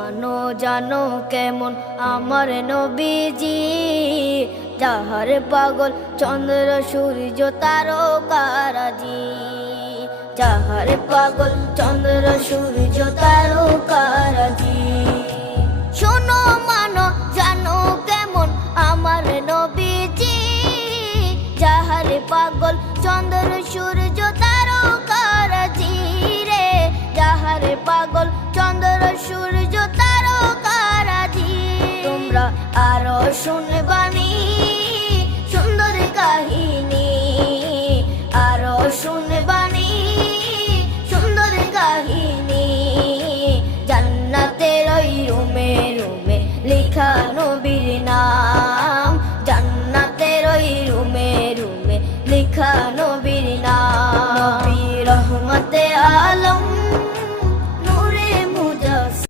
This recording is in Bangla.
মানো জানো কেমন আমার নবীজি, যাহার পাগল চন্দ্র সূর্য তারকারাজি, যাহার পাগল চন্দ্র সূর্য তারকারাজি। শোনো মানো জানো কেমন আমার নবীজি, যাহার পাগল চন্দ্র সূর্য তারকারাজি রে, যাহার পাগল চন্দ্র সূর্য তারকারাজি। তোমরা আরো শুনবানি